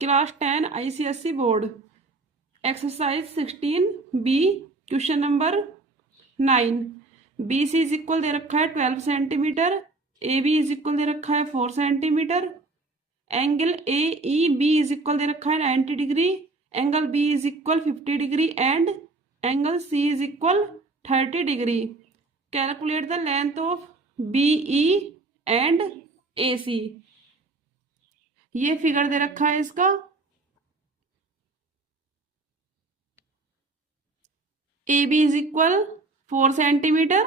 Class 10 ICSE board exercise 16B question number 9। BC is equal दे रखा है 12 centimetre, AB is equal दे रखा है 4 centimetre, angle AEB is equal दे रखा है 90 degree, angle B is equal 50 degree and angle C is equal 30 degree. Calculate the length of BE and AC। ये फिगर दे रखा है इसका। AB is equal 4 centimetre,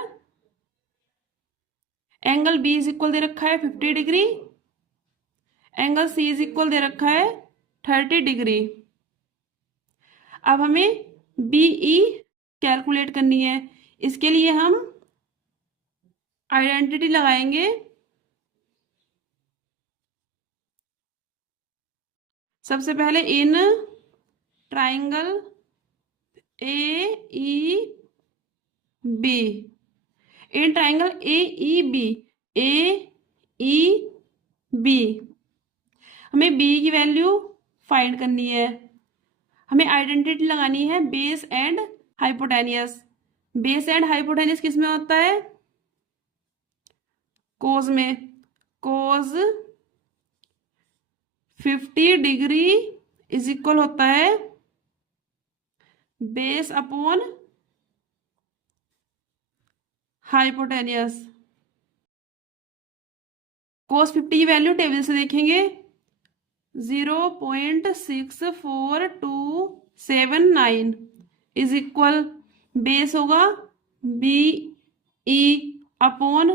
angle B is equal दे रखा है 50 degree, angle C is equal दे रखा है 30 डिग्री। अब हमें BE कैलकुलेट करनी है। इसके लिए हम आइडेंटिटी लगाएंगे। सबसे पहले in triangle AEB, in triangle AEB, AEB हमें B की वैल्यू फाइंड करनी है। हमें आइडेंटिटी लगानी है base and hypotenuse. Base and hypotenuse किस में होता है? कोस में। कोस 50 डिग्री इज इक्वल होता है बेस अपॉन हाइपोटेनियस। कोस 50 की वैल्यू टेबल से देखेंगे 0.64279 इज इक्वल बेस होगा BE अपॉन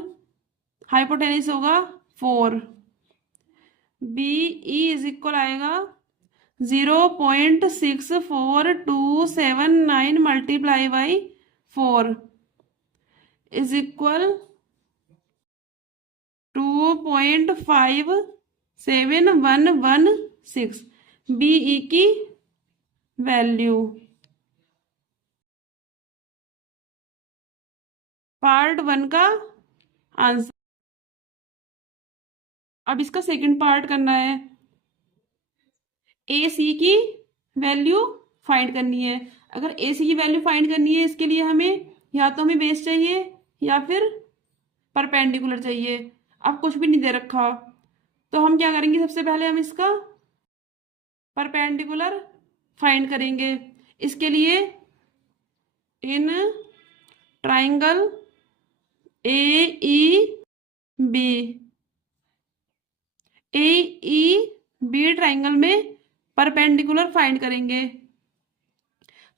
हाइपोटेनियस होगा 4। BE इज इक्वल आएगा 0.64279 multiply by 4 is equal 2.57116 BE की वैल्यू। पार्ट 1 का आंसर। अब इसका सेकंड पार्ट करना है। AC की वैल्यू फाइंड करनी है। अगर AC की वैल्यू फाइंड करनी है, इसके लिए हमें या तो हमें बेस चाहिए या फिर परपेंडिकुलर चाहिए। अब कुछ भी नहीं दे रखा, तो हम क्या करेंगे? सबसे पहले हम इसका परपेंडिकुलर फाइंड करेंगे। इसके लिए in triangle AEB, AEB triangle में परपेंडिकुलर फाइंड करेंगे।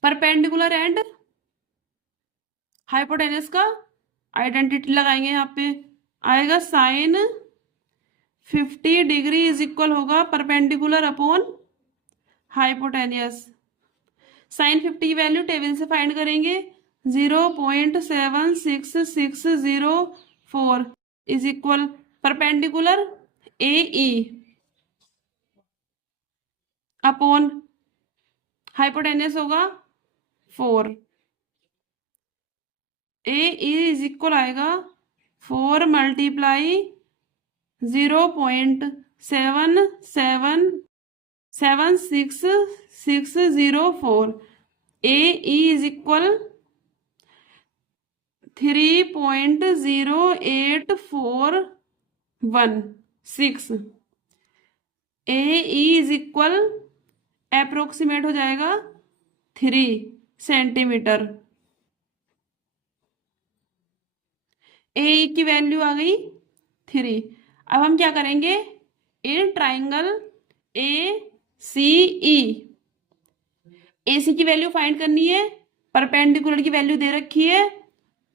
परपेंडिकुलर एंड हाइपोटेनस का आइडेंटिटी लगाएंगे। यहाँ पे आएगा साइन 50 डिग्री इज इक्वल होगा परपेंडिकुलर अपॉन हाइपोटेनियस। साइन 50 की वैल्यू टेबल से फाइंड करेंगे 0.76604 is equal perpendicular AE upon hypotenuse होगा 4। AE इज इक्वल आएगा 4 multiply 0.76604 AE is equal 3.08416। AE is equal approximate हो जाएगा 3 सेंटीमीटर। AE की वैल्यू आ गई 3। अब हम क्या करेंगे? इन ट्राइंगल ACE, AC की वैल्यू फाइंड करनी है। परपेंडिकुलर की वैल्यू दे रखी है,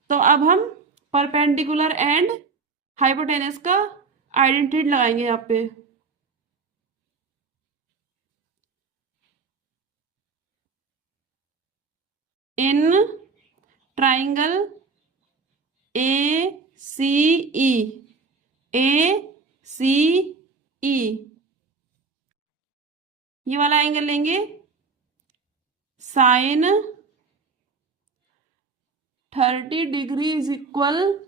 तो अब हम परपेंडिकुलर एंड हाइपोटेनस का आइडेंटिटी लगाएंगे। यहाँ पे इन ट्राइंगल ACE, ACE ये वाला एंगल लेंगे sine 30 degree is equal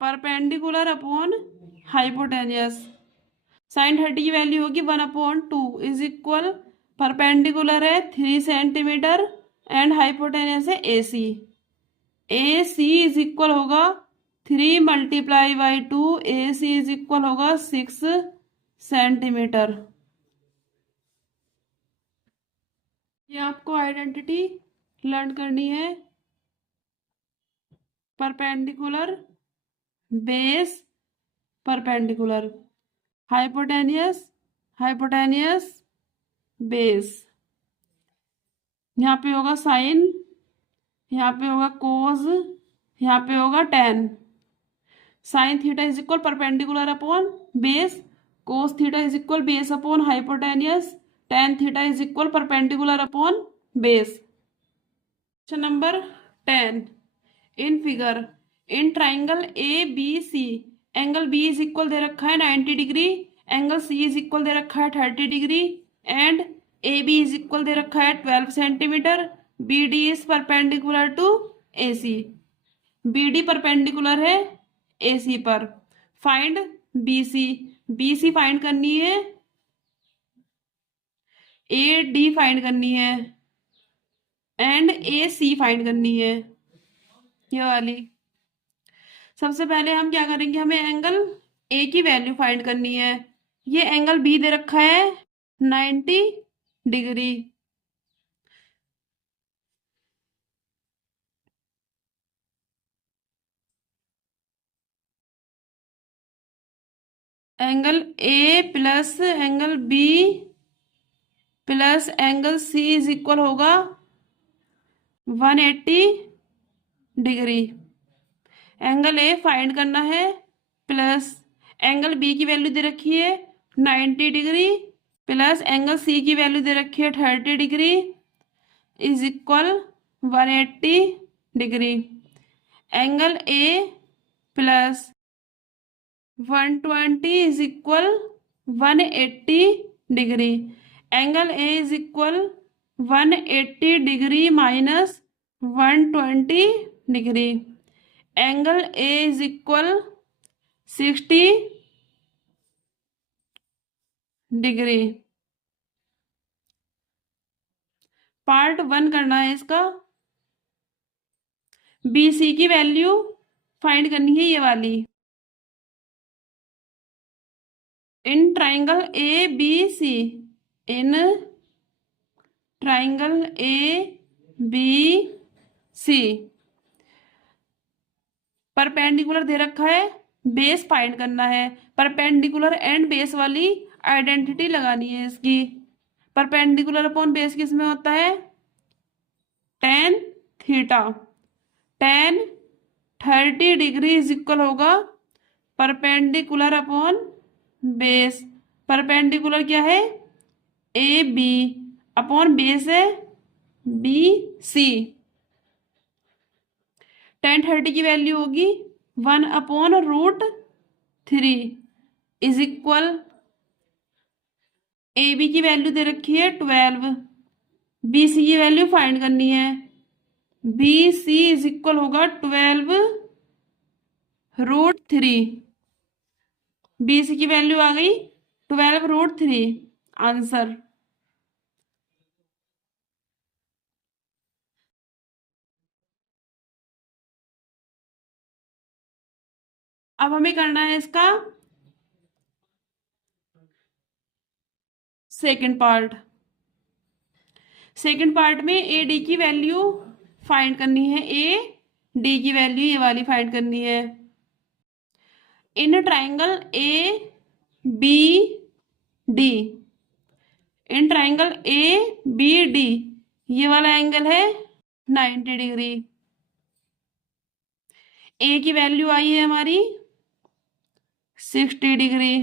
perpendicular upon hypotenuse. Sine 30 की वैल्यू होगी 1/2 इज इक्वल, परपेंडिकुलर है 3 सेंटीमीटर एंड हाइपोटेनियस है AC। AC इज इक्वल होगा 3 multiply by 2, AC is equal होगा 6 सेंटीमीटर। ये आपको आइडेंटिटी लर्न करनी है। Perpendicular, base, perpendicular, hypotenuse, hypotenuse, base. यहाँ पे होगा साइन, यहाँ पे होगा कोज, यहाँ पे होगा tan. Sine theta is equal perpendicular upon base, cos theta is equal base upon hypotenuse, tan theta is equal perpendicular upon base. Question number 10, in figure in triangle ABC angle B is equal दे रखा है 90 degree, angle C is equal दे रखा है 30 degree and AB is equal दे रखा है 12 centimetre. BD is perpendicular to AC। BD perpendicular है AC पर। Find BC। BC फाइंड करनी है, AD फाइंड करनी है एंड AC फाइंड करनी है, ये वाली। सबसे पहले हम क्या करेंगे, हमें एंगल A की वैल्यू फाइंड करनी है। ये एंगल B दे रखा है 90 degree. Angle A plus angle B plus angle C is equal होगा 180 डिग्री। एंगल A फाइंड करना है प्लस एंगल B की वैल्यू दे रखी है 90 डिग्री प्लस एंगल C की वैल्यू दे रखी है 30 degree is equal 180 degree. Angle A plus 120 is equal 180 degree. Angle A is equal 180 degree minus 120 degree. Angle A is equal 60 degree. Part 1 करना है इसका। BC की वैल्यू फाइंड करनी है, ये वाली। In triangle ABC, in triangle ABC perpendicular दे रखा है, बेस फाइंड करना है। परपेंडिकुलर एंड बेस वाली आइडेंटिटी लगानी है इसकी। परपेंडिकुलर अपॉन बेस किस में होता है, tan theta. Ten 30 degree is equal होगा परपेंडिकुलर अपॉन बेस। परपेंडिकुलर क्या है, AB अपॉन बेस है BC। टेन 30 की वैल्यू होगी 1/√3 इज इक्वल, AB की वैल्यू दे रखी है 12, BC की वैल्यू फाइंड करनी है। BC इज इक्वल होगा 12√3। BC की वैल्यू आ गई 12√3 आंसर। अब हमें करना है इसका सेकंड पार्ट। सेकंड पार्ट में AD की वैल्यू फाइंड करनी है, AD की वैल्यू ये वाली फाइंड करनी है। In triangle ABD, in triangle ABD ये वाला एंगल है 90 डिग्री। A की वैल्यू आई है हमारी 60 degree.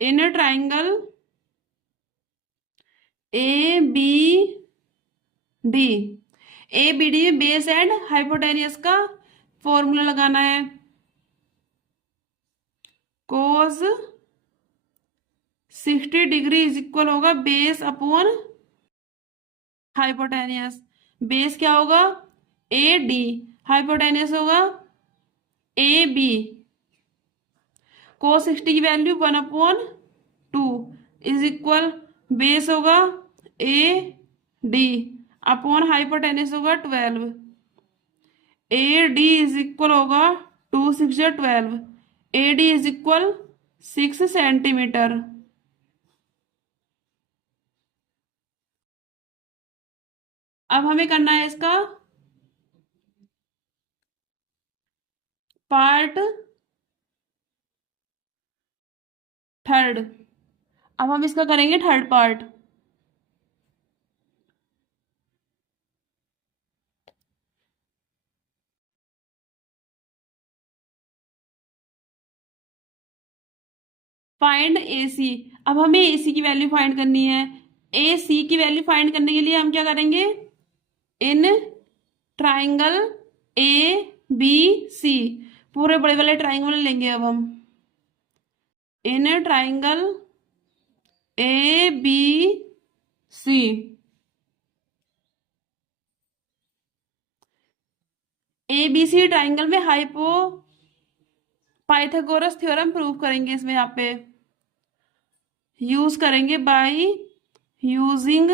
In triangle ABD, ABD में बेस एंड हाइपोटेनियस का फॉर्मूला लगाना है। कोस 60 डिग्री इज इक्वल होगा बेस अपॉन हाइपोटेनियस। बेस क्या होगा, AD, हाइपोटेनियस होगा ए बी, cos 60 की वैल्यू 1/2 इज इक्वल, बेस होगा ए डी अपॉन हाइपोटेनियस होगा 12, ए डी इज इक्वल होगा 2 6 12, ए डी इज इक्वल 6 सेंटीमीटर। अब हमें करना है इसका पार्ट थर्ड। अब हम इसका करेंगे थर्ड पार्ट। फाइंड ए सी। अब हमें ए सी की वैल्यू फाइंड करनी है। ए सी की वैल्यू फाइंड करने के लिए हम क्या करेंगे, इन ट्राइंगल ए बी सी, पूरे बड़े वाले ट्राइंगल लेंगे अब हम। In triangle A B C, A B C triangle में हाइपो पाइथागोरस थ्योरम प्रूव करेंगे। इसमें यहाँ पे यूज करेंगे by using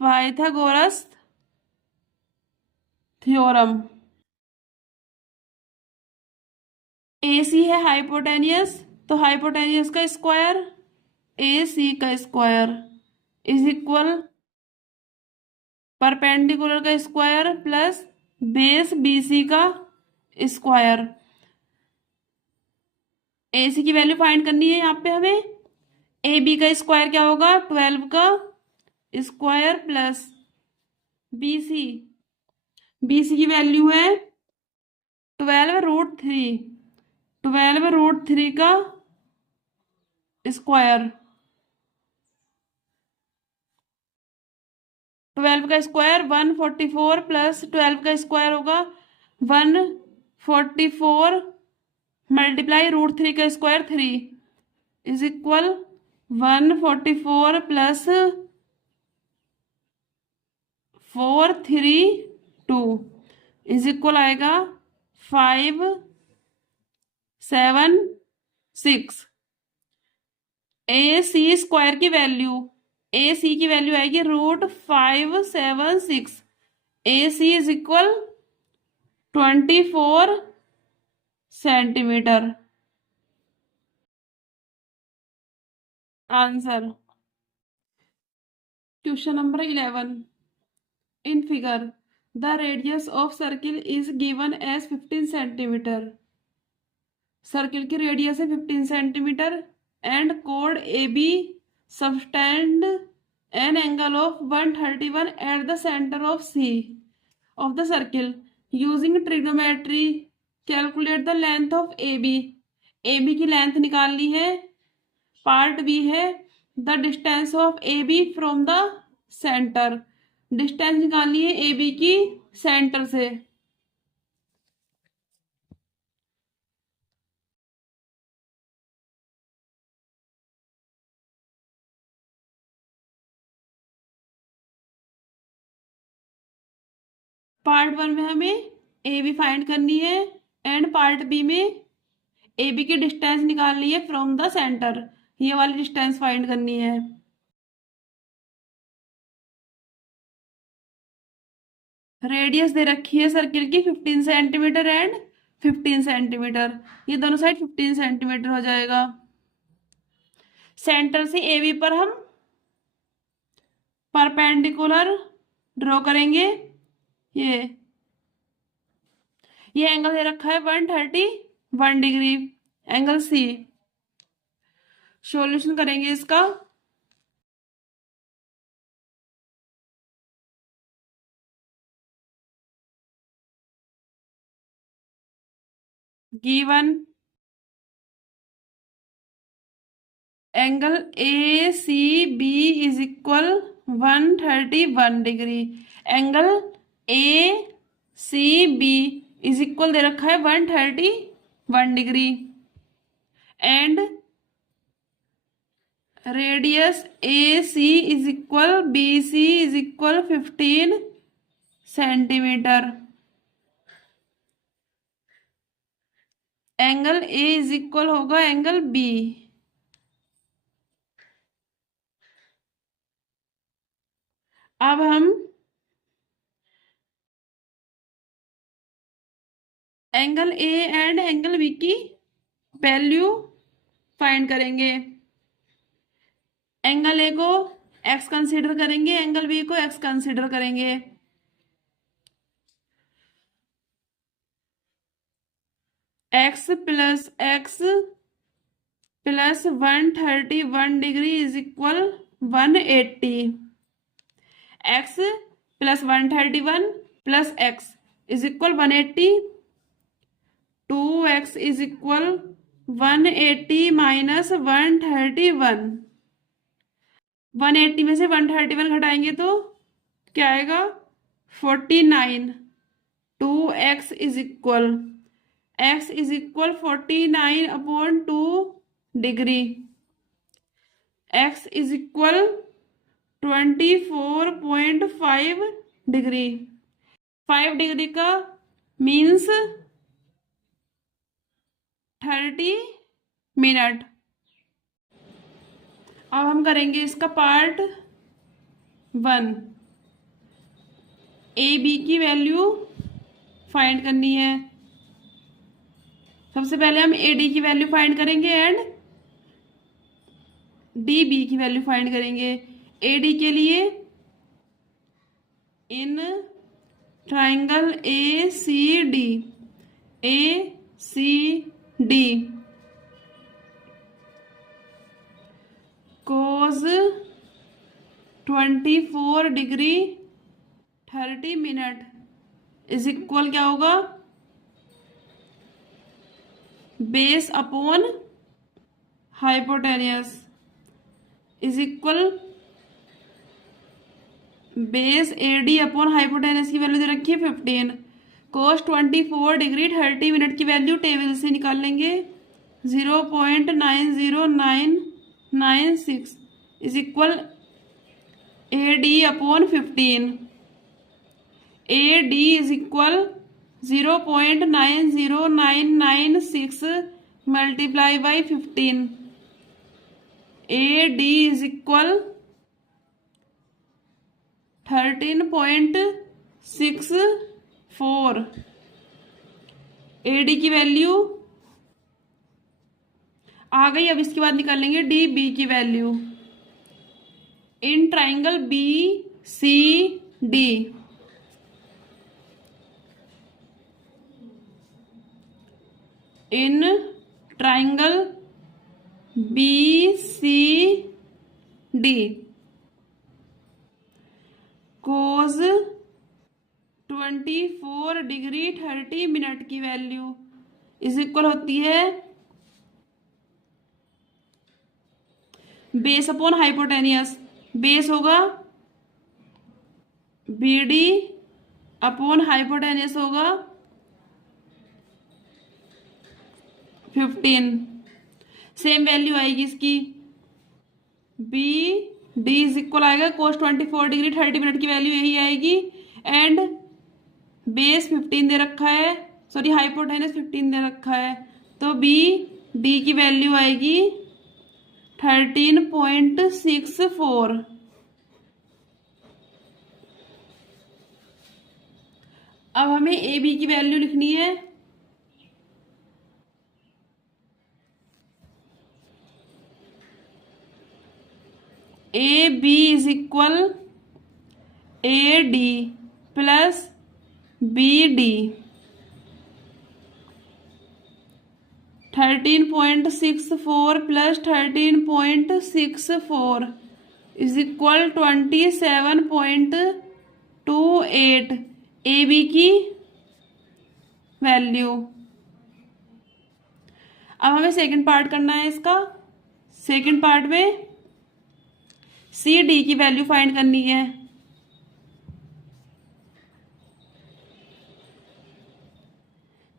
Pythagoras theorem. A C है हाइपोटेनियस, तो हाइपोटेनियस का स्क्वायर ए सी का स्क्वायर इज इक्वल परपेंडिकुलर का square plus base B C का स्क्वायर। ए सी की वैल्यू फाइंड करनी है यहाँ पे हमें। ए बी का स्क्वायर क्या होगा, 12 का square plus B C, B C की वैल्यू है 12√3, 12√3 का स्क्वायर, 12 का स्क्वायर 144 प्लस 12 का स्क्वायर होगा 144 मल्टीप्लाई √3 का square 3 is equal 144 plus 432 is equal आएगा 576। ए सी स्क्वायर की वैल्यू, ए सी की वैल्यू आएगी √576। A C is equal 24 centimetre. Answer question number 11। In figure the radius of circle is given as 15 centimetre. Circle की radius है 15 centimetre and कोड A B subtend an angle of 131 at the centre of C of the circle using trigonometry calculate the length of A B. A B की length निकाल ली है। Part B है the distance of A B from the centre, distance निकालनी है A B की centre से। Part one में हमें ए बी फाइंड करनी है एंड पार्ट बी में ए बी की डिस्टेंस निकालनी है फ्रॉम द सेंटर, ये वाली डिस्टेंस फाइंड करनी है। रेडियस दे रखी है सर्किल की 15 सेंटीमीटर एंड 15 सेंटीमीटर, ये दोनों साइड 15 सेंटीमीटर हो जाएगा। सेंटर से ए बी पर हम परपेंडिकुलर ड्रॉ करेंगे। ये एंगल दे रखा है 131 डिग्री, एंगल सी। सॉल्यूशन करेंगे इसका। Given angle A C B is equal 131 degree, angle A C B is equal दे रखा है 131 degree and radius A C is equal B C is equal 15 centimetre. Angle A is equal होगा angle B. अब हम angle A and angle B की value find करेंगे। Angle A को X consider करेंगे, एंगल बी को X consider करेंगे। X plus 131 degree is equal 180। X plus 131 plus x is equal 180। 2x is equal 180 minus 131। 180 में से 131 घटाएंगे तो क्या आएगा? 49। 2x is equal x is equal 49/2 डिग्री। x is equal 24.5 degree. 5 degree का मीन्स 30 मिनट। अब हम करेंगे इसका पार्ट 1। ए बी की वैल्यू फाइंड करनी है। सबसे पहले हम ए डी की वैल्यू फाइंड करेंगे एंड डी बी की वैल्यू फाइंड करेंगे। ए डी के लिए in triangle A C D cos 24 degree 30 minute is equal क्या होगा? Base upon hypotenuse is equal base A D upon hypotenuse की value दे रखी है 15। कोस 24 डिग्री 30 मिनट की वैल्यू टेबल से निकाल लेंगे। 0.90996 is equal A D upon 15। A D is equal 0.90996 multiply by 15। A D is equal 13.64। A D की value आ गई। अब इसके बाद निकालेंगे डी बी की value. In triangle B C D in triangle B C D cos 24 degree 30 minute की value is equal होती है बेस अपॉन हाइपोटेनियस। बेस होगा बी डी अपॉन हाइपोटेनियस होगा 15। सेम वैल्यू आएगी इसकी। बी डी इज इक्वल आएगा कोस 24 degree 30 minute की value यही आएगी। एंड बेस 15 दे रखा है, सॉरी हाइपोटेनस 15 दे रखा है, तो बी डी की वैल्यू आएगी 13.64। अब हमें ए बी की वैल्यू लिखनी है। A B is equal A D plus B D 13.64 plus 13.64 is equal 27.28 A B की वैल्यू। अब हमें सेकंड पार्ट करना है इसका। सेकंड पार्ट में सी डी की वैल्यू फाइंड करनी है।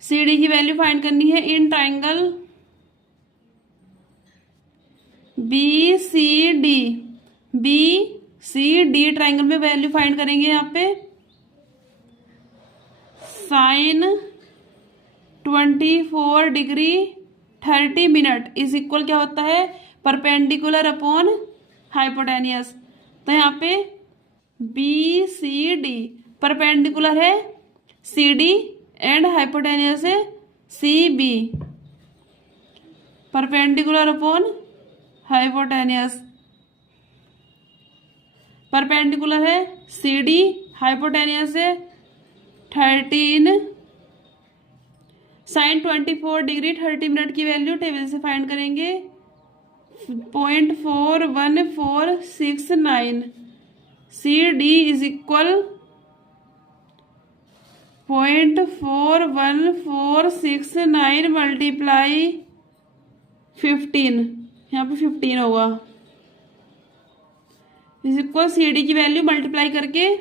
सी डी की वैल्यू फाइंड करनी है in triangle B C D, B C D triangle में वैल्यू फाइंड करेंगे यहाँ पे। Sine 24 degree 30 minute is equal क्या होता है, परपेंडिकुलर अपॉन हाइपोटेनियस। तो यहाँ पे बी सी डी परपेंडिकुलर है सी डी एंड हाइपोटेनियस है C B, perpendicular upon hypotenuse. Perpendicular है सी डी, हाइपोटेनियस है 13। साइन 24 डिग्री 30 मिनट की वैल्यू टेबल से फाइंड करेंगे। 0.41469 C D is equal 0.41469 multiply 15, यहाँ पे 15 होगा, इज इक्वल सी डी की वैल्यू मल्टीप्लाई करके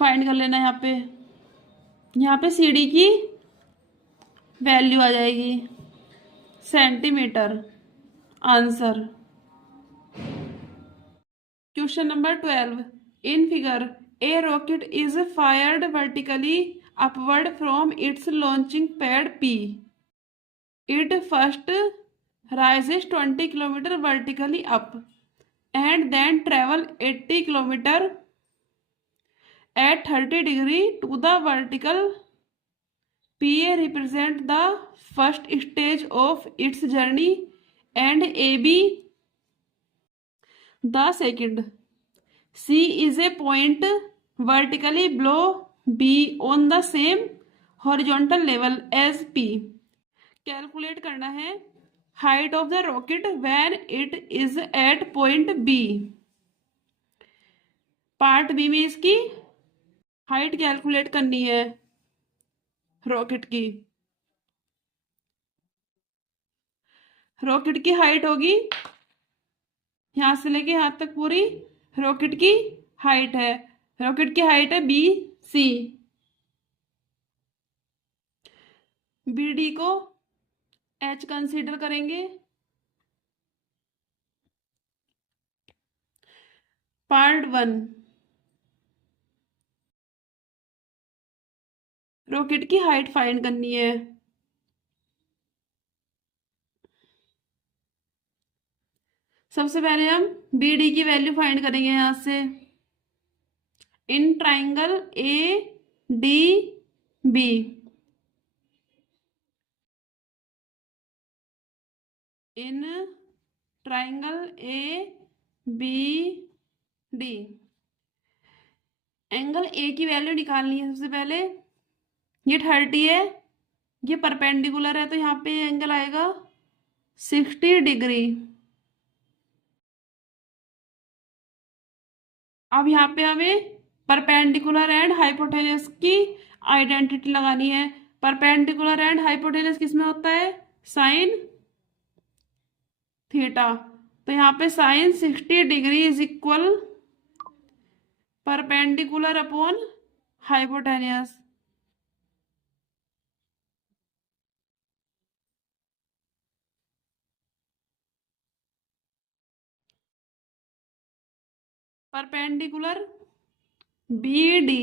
फाइंड कर लेना। यहाँ पे सी डी की वैल्यू आ जाएगी centimetre. Answer question number 12। In figure A rocket is fired vertically upward from its launching pad P. It first rises 20 kilometer vertically up and then travel 80 kilometer at 30 degree to the vertical. PA represent the first stage of its journey and AB the second. C is a point vertically below B on the same horizontal level as P. Calculate करना है height of the rocket when it is at point B. Part B में इसकी height calculate करनी है rocket की। Rocket की height होगी यहां से लेके यहां तक पूरी रॉकेट की हाइट है। रॉकेट की हाइट है बी सी। बी डी को एच कंसीडर करेंगे। पार्ट 1 रॉकेट की हाइट फाइंड करनी है। सबसे पहले हम बी डी की वैल्यू फाइंड करेंगे यहां से। In triangle A D B, in triangle A B D angle A की वैल्यू निकालनी है। सबसे पहले ये 30 है, ये परपेंडिकुलर है तो यहाँ पे एंगल आएगा 60 डिग्री। अब यहाँ पे हमें परपेंडिकुलर एंड हाइपोटेनस की आइडेंटिटी लगानी है। परपेंडिकुलर एंड हाइपोटेनस किसमें होता है, साइन थीटा। तो यहाँ पे sine 60 degree is equal perpendicular upon hypotenuse. Perpendicular B D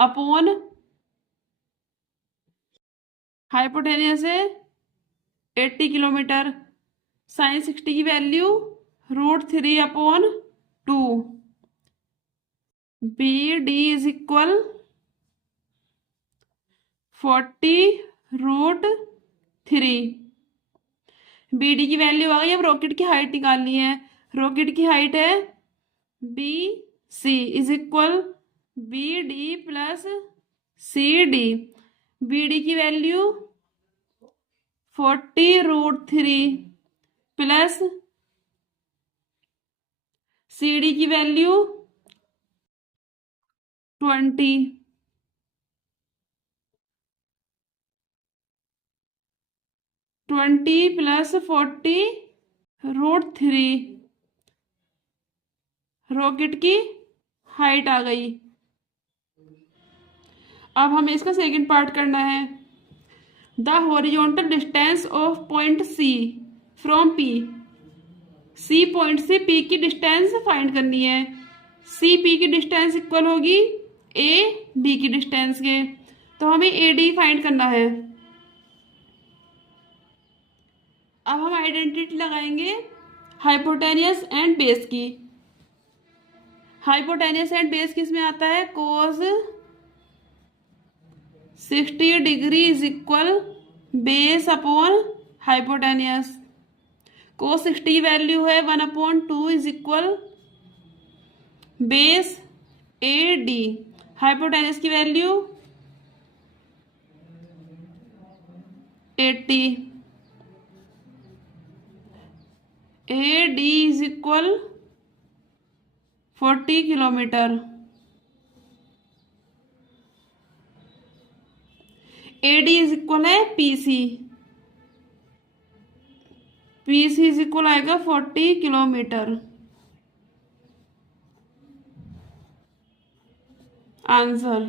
upon hypotenuse है 80 किलोमीटर। साइन 60 की value √3 upon 2। B D is equal 40√3। B D की वैल्यू आ गई। अब रॉकेट की हाइट निकालनी है। रॉकेट की हाइट है B C is equal B D plus C D. B D की वैल्यू 40√3 प्लस सी डी की वैल्यू 20। 20 प्लस 40√3 रॉकेट की हाइट आ गई। अब हमें इसका सेकंड पार्ट करना है। The horizontal distance of point C from P. C point से पी की डिस्टेंस फाइंड करनी है। सी पी की डिस्टेंस इक्वल होगी ए डी की डिस्टेंस के, तो हमें ए डी फाइंड करना है। अब हम आइडेंटिटी लगाएंगे हाइपोटेनियस एंड बेस की। हाइपोटेनियस एंड बेस किस में आता है? Cos 60 degree is equal base upon hypotenuse. Cos 60 value है 1/2 is equal base A D. Hypotenuse की value 80। A D is equal 40 kilometre. A D is equal है PC. PC is equal आएगा 40 kilometre. Answer